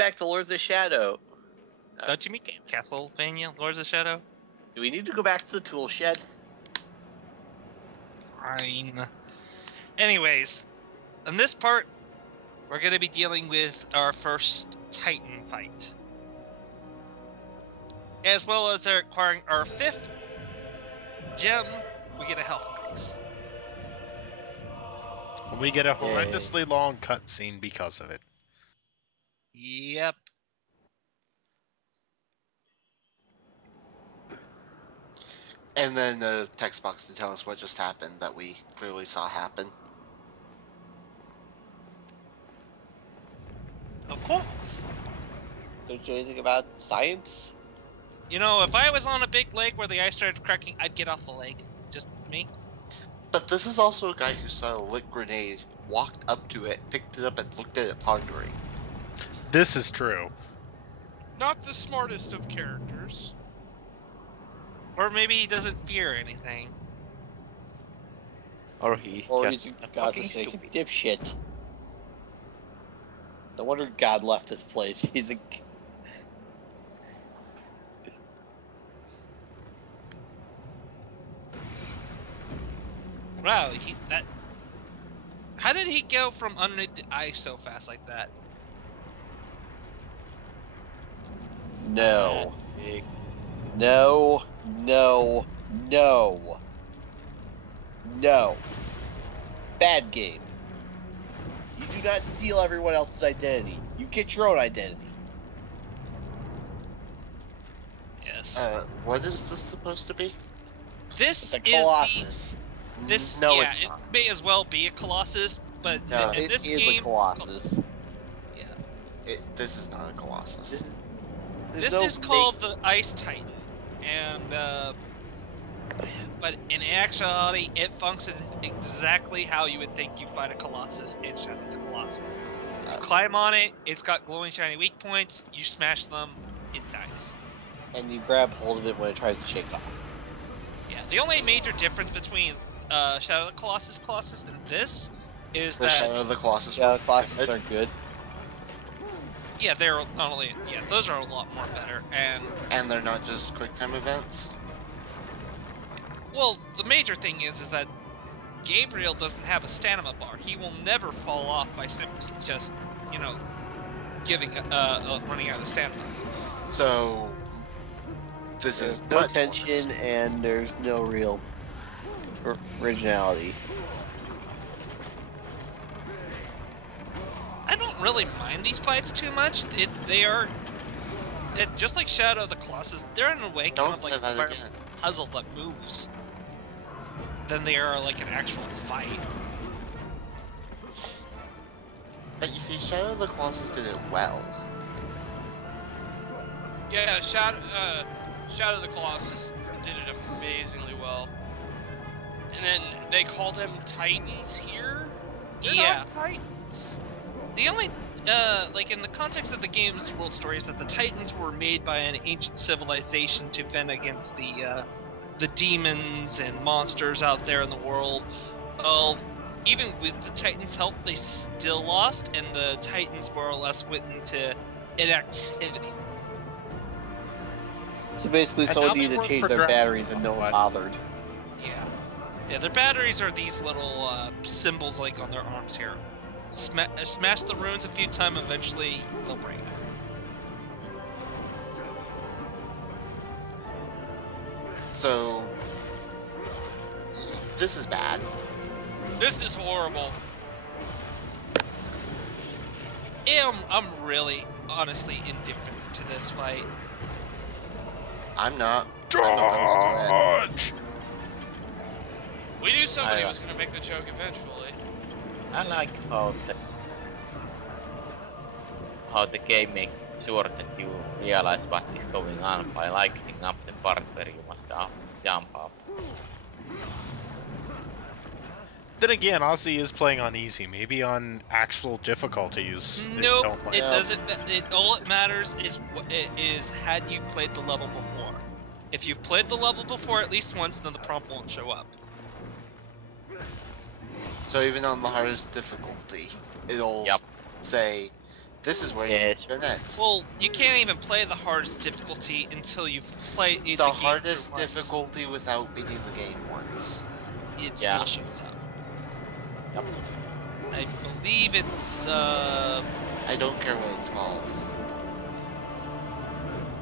back to Lords of Shadow. Don't you mean Castlevania, Lords of Shadow? Do we need to go back to the tool shed? Fine. Anyways, in this part, we're going to be dealing with our first Titan fight. As well as acquiring our 5th gem, we get a health box. We get a horrendously long cutscene because of it. Yep. And then the text box to tell us what just happened that we clearly saw happen. Of course. Don't you know anything about science? You know, if I was on a big lake where the ice started cracking, I'd get off the lake. Just me. But this is also a guy who saw a lit grenade, walked up to it, picked it up, and looked at it pondering. This is true. Not the smartest of characters. Or maybe he doesn't fear anything. Or he's a godforsaken dipshit. No wonder God left this place. He's a... Wow, how did he go from underneath the ice so fast like that? No. No. No. No. No. Bad game. You do not steal everyone else's identity. You get your own identity. Yes. What is this supposed to be? This It's a Colossus. No, yeah, it's it not. may as well be a Colossus, but No, in It this is game, a Colossus. yeah, This is not a Colossus. this is called the Ice Titan, and but in actuality, it functions exactly how you would think you fight a Colossus in Shadow of the Colossus. You climb on it, it's got glowing shiny weak points, you smash them, it dies. And you grab hold of it when it tries to shake off. Yeah, the only major difference between Shadow of the Colossus and this is The that Shadow of the Colossus. Yeah, the Colossus are good. yeah, they're not only those are a lot more better, And they're not just quick time events. well, the major thing is that Gabriel doesn't have a stamina bar. He will never fall off by simply just giving running out of stamina. So this There's is no much tension worse. and there's no real originality. I don't really mind these fights too much. They are just like Shadow of the Colossus. They're in a way kind Don't of say like that a again. puzzle that moves than they are like an actual fight. But you see, Shadow of the Colossus did it well. Yeah, Shadow of the Colossus did it amazingly well. And then they call them Titans here? They're Yeah. not Titans. The only, like in the context of the game's world story is that the Titans were made by an ancient civilization to fend against the demons and monsters out there in the world. Even with the Titans' help, they still lost, and the Titans more or less went into inactivity. So basically, And someone now they needed to work change for their Dragon batteries and no one bothered. Yeah, their batteries are these little symbols like on their arms here. Smash the runes a few times, eventually they'll break. So this is bad. This is horrible. I'm really, honestly indifferent to this fight. I'm not. I'm opposed to it. We knew somebody was going to make the joke eventually. I like how the game makes sure that you realize what is going on by lighting up the part where you must jump up. Then again, Ozzy is playing on easy. Maybe on actual difficulties. Nope, don't like it doesn't. All it matters is had you played the level before. If you've played the level before at least once, then the prompt won't show up. So even on the hardest difficulty, it'll Yep. say This is where Yes. you go next. Well, you can't even play the hardest difficulty until you've played The game hardest through once. difficulty without beating the game once. It Yeah. still shows up. Yep. I believe it's I don't care what it's called.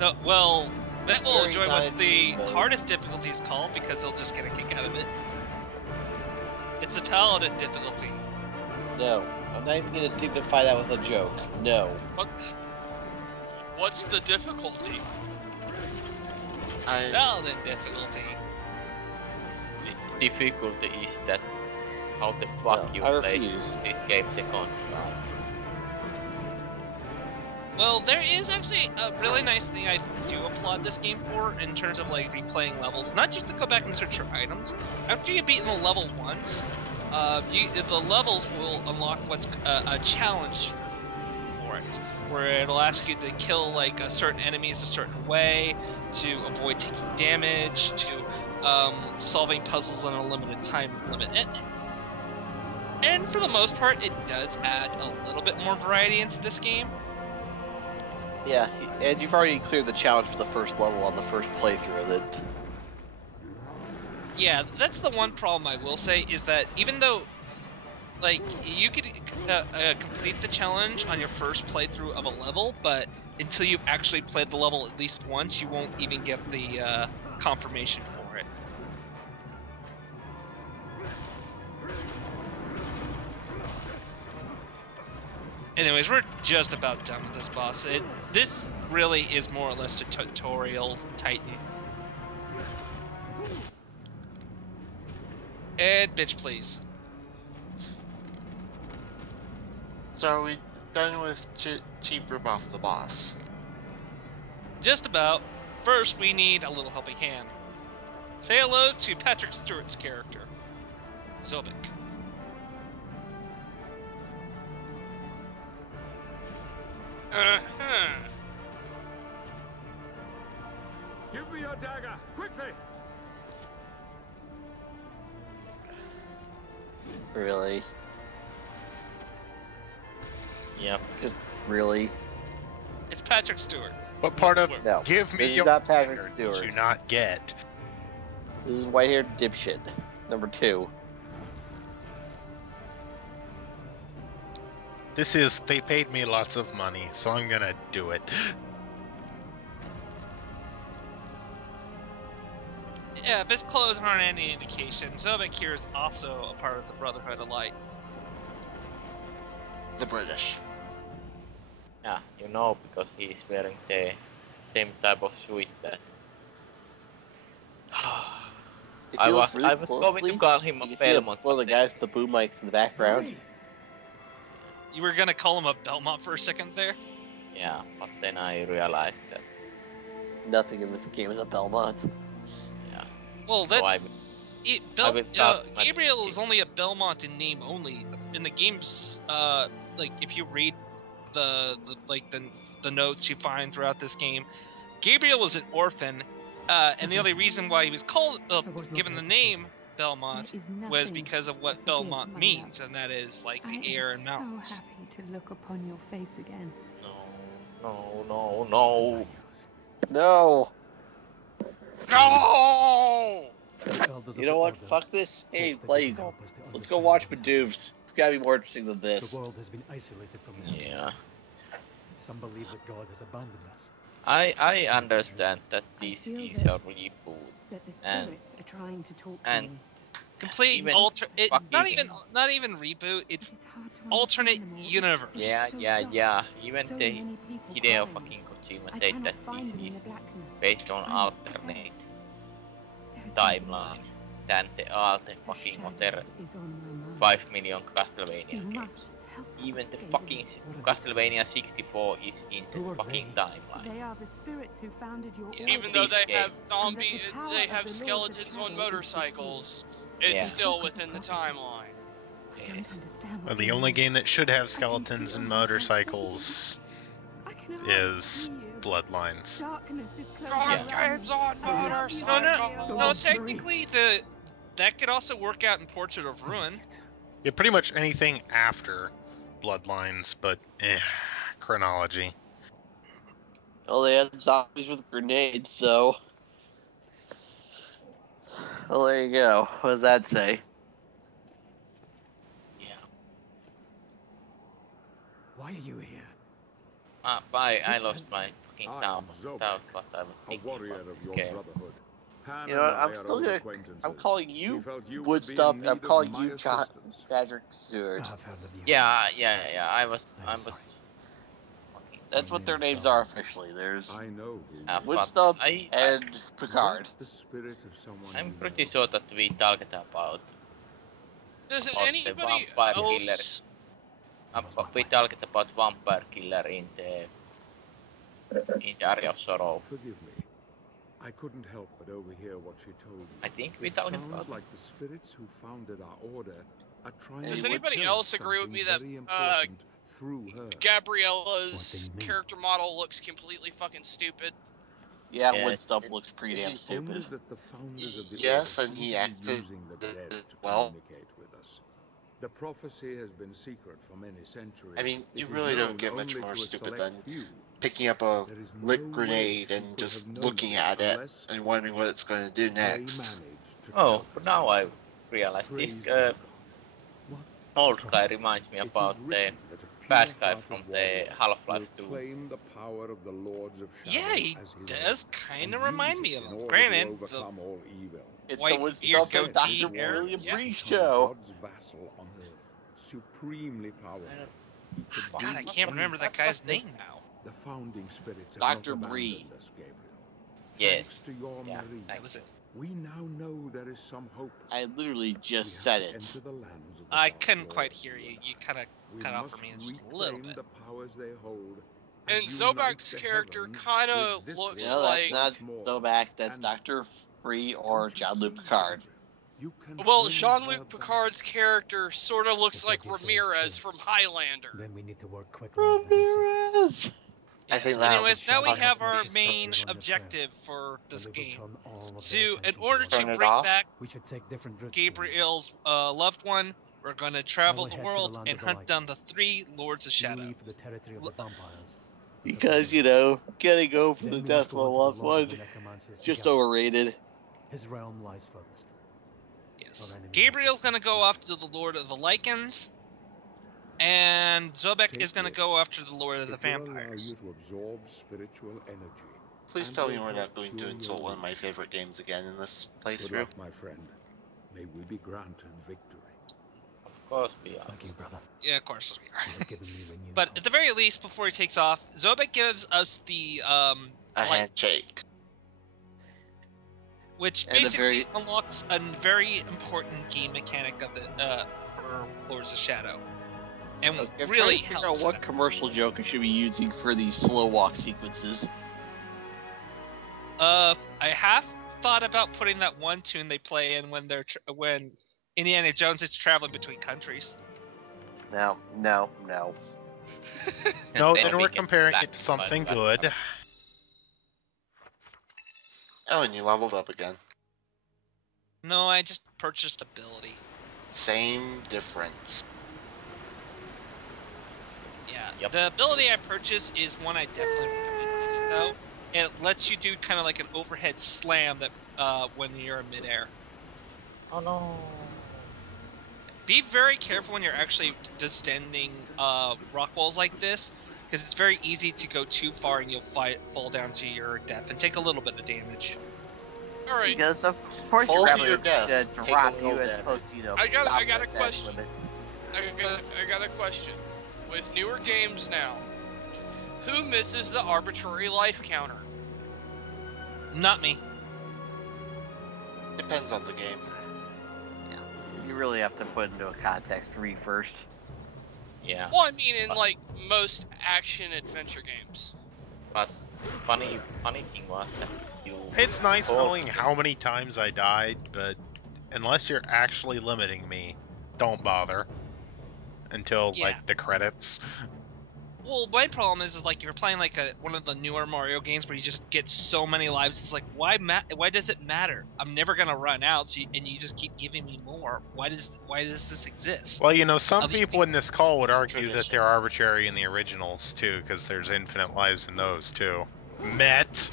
no. Well, Vic It's will very enjoy what the 19 mode. hardest difficulty is called because he'll just get a kick out of it. It's a paladin difficulty. No, I'm not even gonna dignify that with a joke. No. What's the difficulty? Paladin difficulty. The difficulty is that how the fuck No, you I play refuse. this game second time. Well, there is actually a really nice thing I do applaud this game for in terms of like replaying levels. Not just to go back and search for items. After you've beaten the level once, the levels will unlock what's a challenge for it, where it'll ask you to kill like certain enemies a certain way, to avoid taking damage, to solving puzzles on a limited time limit. And for the most part, it does add a little bit more variety into this game. Yeah, and you've already cleared the challenge for the first level on the first playthrough of it. Yeah, that's the one problem I will say is that even though, like, you could complete the challenge on your first playthrough of a level, but until you actually played the level at least once, you won't even get the confirmation for it. Anyways, we're just about done with this boss. This really is more or less a tutorial Titan. And bitch, please. So are we done with cheap rip-off the boss? Just about. First, we need a little helping hand. Say hello to Patrick Stewart's character, Zobek. Give me your dagger, quickly! Really? Yep. Just really? It's Patrick Stewart. What part of No. give me This is your not Patrick dagger Stewart. did you not get? This is white-haired dipshit. Number 2. This is, they paid me lots of money, so I'm gonna do it. Yeah, if his clothes aren't any indication, Zobek here is also a part of the Brotherhood of Light. The British. Yeah, you know, because he's wearing the same type of suit that. If I you look was really going closely, to call him you a can see one Belmont. of the guys with the boom mics in the background. You were gonna call him a Belmont for a second there? Yeah, but then I realized that. Nothing in this game is a Belmont. Yeah. Well, So that's... I will start my- Gabriel is only a Belmont in name only. In the game's, like, if you read the notes you find throughout this game, Gabriel was an orphan, and the only reason why he was called, given the name Belmont, was because of what Belmont means, and that is like the air and mountains. So happy to look upon your face again. No. No! No! You know what? Fuck this. Hey, Blade, let's go watch Medoovs. It's gotta be more interesting than this. The world has been isolated from the Yeah. Some believe that God has abandoned us. I understand that I this feel is that- a reboot. That the And- spirits are trying to talk to and- me. Complete Even alter. It, not fucking- even reboot. It's It is hard to alternate understand them all. universe. Yeah, So yeah, dark, yeah. Even so the many people Hideo crying. fucking Kojima I said cannot that find them this in is the blackness. based on I'm alternate scared. There is something timeline else. than the other The fucking shadow other is on my mind. 5 million You Castlevania games. must help Even the escape fucking it. Castlevania 64 is in Who the are fucking they? timeline. They are the spirits who founded your Yeah. order. Even though they have Game. zombie, the power they of have the Lords of skeletons on Shadow is motorcycles, it's Yeah. still within the timeline. I don't understand Well, what the they only mean. game that should have skeletons and motorcycles I can hardly is see you. Bloodlines. Darkness is closing God, around games me. on I have no motorcycles! No, technically that could also work out in Portrait of Ruin. Yeah, pretty much anything after Bloodlines, but chronology. Well, they had zombies with grenades, so. Well, there you go. What does that say? Yeah. Why are you here? I lost my fucking I town. am Zobek, That was what I was a thinking warrior about of this your game. brotherhood. Pan You know what? and I I'm are still old gonna. acquaintances. I'm calling We you felt you would be Woodstock. in I'm need calling of my you assistance. Patrick Stewart. I've heard of you. Yeah. I was. I'm sorry. Fucking. That's what their names are officially. There's I know who you But Woodstock I- and Is Picard. that the spirit of someone I'm you pretty know? sure that we talked about Does the anybody vampire else? we talked about vampire killer in the Area of Sorrow. Forgive me. I couldn't help but overhear what she told me. I think we It talked sounds about like the spirits who founded our order are trying Does to anybody tell else us agree with me that, something very important through her? Gabriella's What do you mean? character model looks completely fucking stupid. Yeah, Yeah, Woodstock looks pretty damn Only stupid. that the founders of the Yes, order and seem he to be acted using the dead to well. communicate with us. The prophecy has been secret for many centuries. I mean, you It is really don't known get much only more to a stupid select than few. picking up a There is lit no way grenade she and could just have known looking it at it unless and wondering what it's going to do they next. managed to Oh, tell but us. now I realize Praise this be to God. What old guy prophecy? reminds me It is about the written that a bad guy pure-hearted from the warrior Half-Life will 2. claim the power of the Lords of Shadow Yeah, he as his does own, kind and of remind use me it of in him. order Granted, to overcome all evil. It's white the beard Woodstock and goatee Dr. hair. William Yeah. Breeze Become show. God's vassal on earth, supremely powerful. He could God, I do can't remember that guy's What the- name now. The founding spirits have Dr. not Bree. abandoned us, Gabriel. Yes. Thanks to your Yeah, Marie, That was it. we now know there is some hope. I literally We just have said to it. enter the lands of the I Dark couldn't quite Lords, hear you. and You kind of we cut off for must me just a little reclaim bit. the powers they hold And unite Zobek's the character heavens kind of with this looks No, world that's like. not once more. Zobac. That's And Dr. Free or don't you Jean-Luc see, Picard. Gabriel? You can Well, bring her Jean-Luc back. Picard's character sort of looks If like what you say is Ramirez true. from Highlander. Then we need to work quickly. and see. Ramirez! I think So that anyways, now we possibly have our is main something. objective for Then this we will game. turn all of So, their in attention order to to Turn it bring off? back we should take different routes. Gabriel's loved one, we're going to travel I will the head for the world land and of the hunt down the Lycans. 3 Lords of You Shadow. leave for the territory of the vampires. Because, you know, getting go for Then the we death must of go a on to the loved Lord of one. the Necromancers Just together. overrated. His realm lies furthest. Yes. Our enemy Gabriel's is going to go after the Lord of the Lycans, and Zobek Take is going to this. go after the Lord of the It will allow vampires. you to absorb spiritual energy. Please and tell me will we're help not going cure to your insult one of my wounds. favorite games again in this Good playthrough. luck, my friend. May we be granted victory. Of course we are. Thank you, brother. Yeah, of course we are. You have given me renewed But hope. at the very least, before he takes off, Zobek gives us the A light, handshake. which And the basically very- unlocks a very important game mechanic of the for Lords of Shadow, and Okay, I'm really trying to figure out helps. what commercial joke I should be using for these slow walk sequences. I have thought about putting that one tune they play in when when Indiana Jones is traveling between countries. No. No, And then we we're get comparing black it to something by good. black. Oh, and you leveled up again. No, I just purchased ability. Same difference. Yeah, Yep. the ability I purchased is one I definitely recommend getting, though. It lets you do kind of like an overhead slam that when you're in midair. Oh no. Be very careful when you're actually descending rock walls like this, because it's very easy to go too far and you'll fall down to your death and take a little bit of damage. All right, Because of course Fall you're to rather your death. Take drop a you little as damage. opposed to, you know, I got stop a at that question. limit. I got a question. With newer games now, who misses the arbitrary life counter? Not me. Depends on the game. You really have to put into a context to read first. Yeah. Well, I mean, in like most action adventure games. But funny thing was that you. It's nice Oh. knowing how many times I died, but unless you're actually limiting me, don't bother until Yeah. like the credits. Well, my problem is like you're playing like one of the newer Mario games where you just get so many lives. It's like why does it matter? I'm never gonna run out. And you just keep giving me more. Why does this exist? Well, you know, some At least people in this call would argue that Tradition. they're arbitrary in the originals too, because there's infinite lives in those too. Met.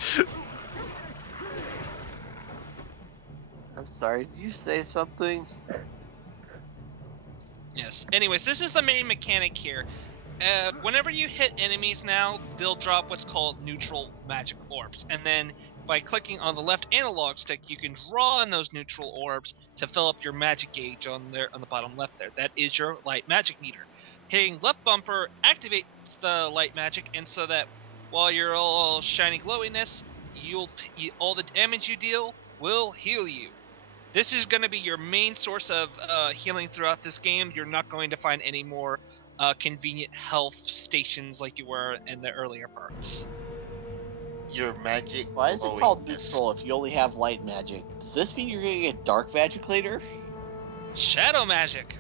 I'm sorry, did you say something? Yes. Anyways, this is the main mechanic here. Whenever you hit enemies now, they'll drop what's called neutral magic orbs. And then by clicking on the left analog stick, you can draw on those neutral orbs to fill up your magic gauge on the bottom left there. That is your light magic meter. Hitting left bumper activates the light magic, and so that while you're all shiny glowiness, all the damage you deal will heal you. This is going to be your main source of healing throughout this game. You're not going to find any more convenient health stations like you were in the earlier parts. Your magic. Why is it called glowiness. neutral if you only have light magic? Does this mean you're gonna get dark magic later? Shadow magic.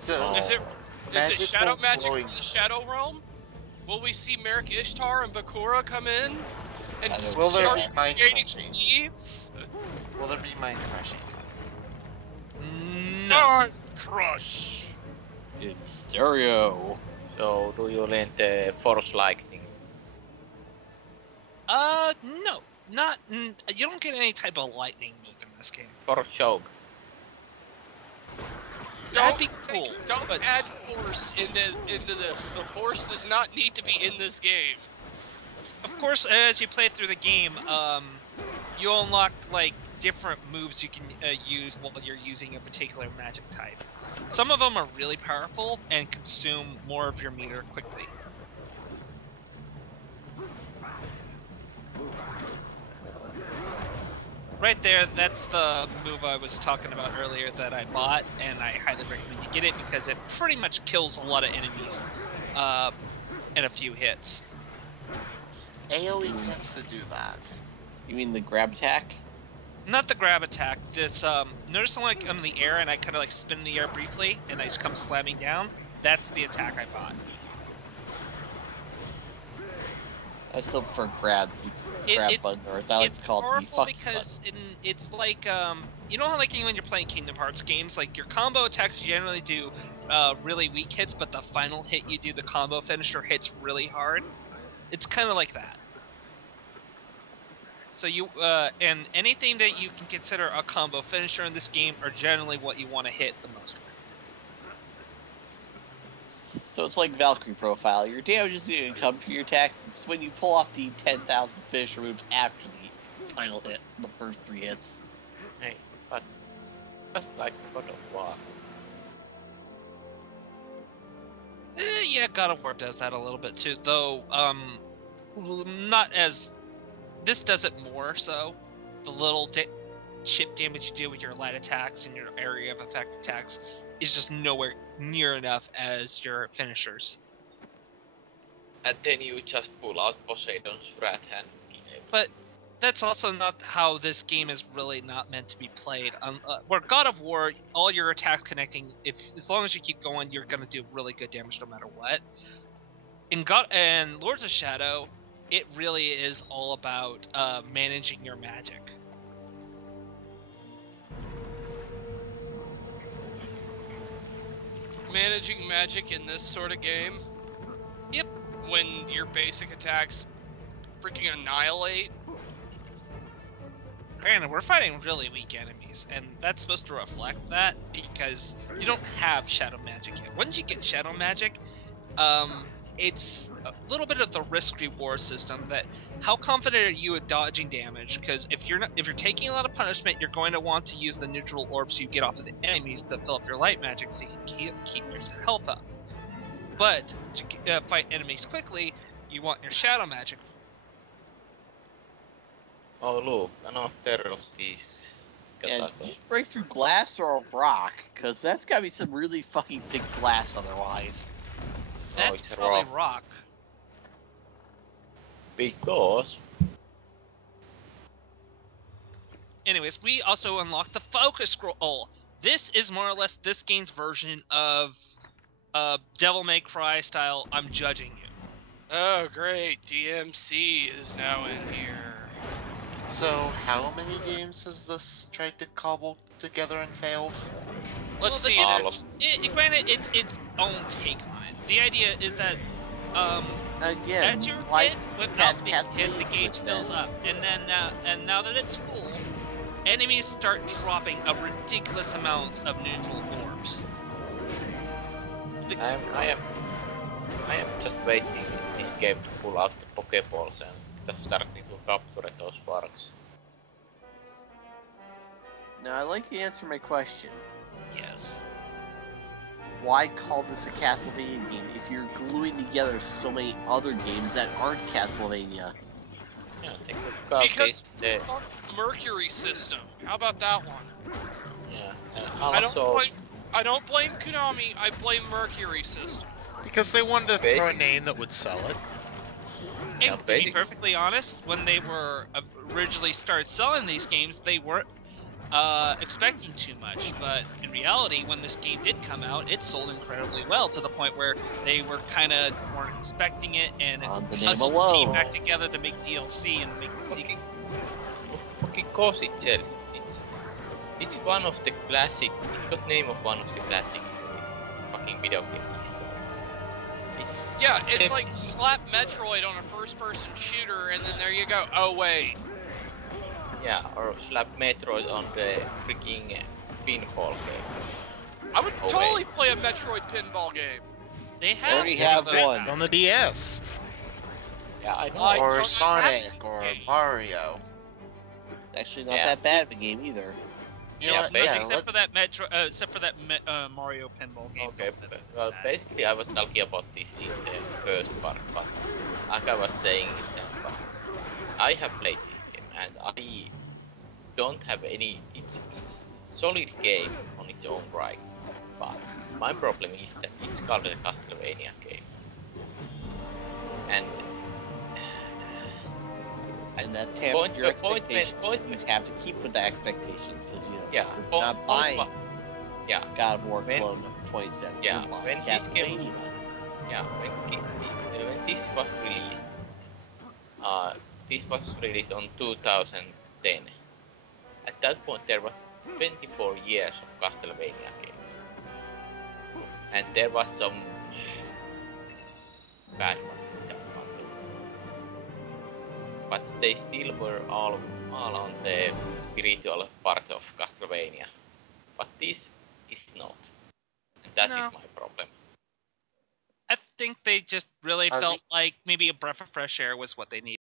So, Is it magical shadow magic glowing- from the Shadow Realm? Will we see Merrick Ishtar and Bakura come in and I don't Will there start be mind creating crushing? thieves? Will there be mind crushing? No. Crush. In stereo. So, do you learn the Force Lightning? No. Not. You don't get any type of lightning move in this game. Force Choke? That'd be cool. Don't but add force into this. The force does not need to be in this game. of course, as you play through the game, you unlock like different moves you can use while you're using a particular magic type. Some of them are really powerful and consume more of your meter quickly. Right there, that's the move I was talking about earlier that I bought, and I highly recommend you get it because it pretty much kills a lot of enemies in a few hits. AoE tends to do that. You mean the grab attack? Not the grab attack. This notice when I'm in the air and I kind of like spin in the air briefly, and I just come slamming down. That's the attack I bought. I still prefer grab It's button, or as I like to call it, the powerful fuck because it's like you know how like when you're playing Kingdom Hearts games, like your combo attacks generally do really weak hits, but the final hit you do, the combo finisher, hits really hard. It's kind of like that. So you and anything that you can consider a combo finisher in this game are generally what you want to hit the most with. So it's like Valkyrie profile. Your damage is going to come from your attacks. It's when you pull off the 10,000 finisher moves after the final hit, the first 3 hits. Hey, but just like God of War. Yeah, God of War does that a little bit too, though. Not as. This does it more so. The little chip damage you do with your light attacks and your area of effect attacks is just nowhere near enough as your finishers. And then you just pull out Poseidon's wrath and But that's also not how this game is really not meant to be played. Where God of War, all your attacks connecting, as long as you keep going, you're gonna do really good damage no matter what. In Lords of Shadow, it really is all about managing your magic. Managing magic in this sort of game. Yep. When your basic attacks freaking annihilate. Granted, we're fighting really weak enemies, and that's supposed to reflect that because you don't have shadow magic yet. Once you get shadow magic, it's a little bit of the risk reward system. That how confident are you at dodging damage? Because if you're taking a lot of punishment, you're going to want to use the neutral orbs you get off of the enemies to fill up your light magic, so you can keep your health up. But to fight enemies quickly, you want your shadow magic. Oh look, another of these. And just break through glass or a rock, because that's got to be some really fucking thick glass otherwise. That's it's probably rock. rock. Because Anyways, we also unlocked the focus scroll. This is more or less this game's version of Devil May Cry style, I'm judging you. Oh, great. DMC is now in here. So, how many games has this tried to cobble together and failed? Let's Well, see. the All There's, Granted, it's its own take on it. The idea is that, Again, as you like hit without Cat- being hit, the Castlevania gauge with fills that. up, and now that it's full, enemies start dropping a ridiculous amount of neutral orbs. I am just waiting this game to pull out the Pokeballs and just starting to capture those sparks. Now, I'd like you to answer my question. Yes. Why call this a Castlevania game if you're gluing together so many other games that aren't Castlevania? Yeah, they could call because this fuck Mercury system. How about that one? yeah, and I also don't blame Konami. I blame Mercury system. Because they wanted to throw a Basically. name that would sell it. And Yeah, to be basically. perfectly honest, when they were originally started selling these games, they weren't expecting too much. But in reality, when this game did come out, it sold incredibly well to the point where they were kind of weren't expecting it and On the name hustled the team alone. back together to make DLC and make the sequel. fucking course it sells. It's one of the classic. It got name of one of the classic fucking video games. Yeah, it's like slap Metroid on a first-person shooter, and then there you go. Oh wait, Yeah, or slap Metroid on the freaking pinball game. I would Oh, totally play a Metroid pinball game. They have already one have of those one. It's now. on the DS. Yeah, I know. I Or don't Sonic, have or this game. Mario. Actually, not Yeah. that bad of a game either. You know Yeah, what? but Yeah, Except for that Mario pinball game. Okay, That's well, bad. basically I was talking about this in the first part, but like I was saying, I have played this game and I don't have any. It's solid game on its own right, but my problem is that it's called a Castlevania game, and And that tampers your appointment- expectations. You have to keep with the expectations because you know yeah, you're not buying yeah, God of War When- Clone number 27. yeah, You're buying when this game- Castlevania. yeah. When this was released, this was released on 2010. At that point, there was 24 years of Castlevania game, and there was some bad ones in that one too. But they still were all on the spiritual part of Castlevania. But this is not. And that No. is my problem. I think they just really Ozzy? felt like maybe a breath of fresh air was what they needed.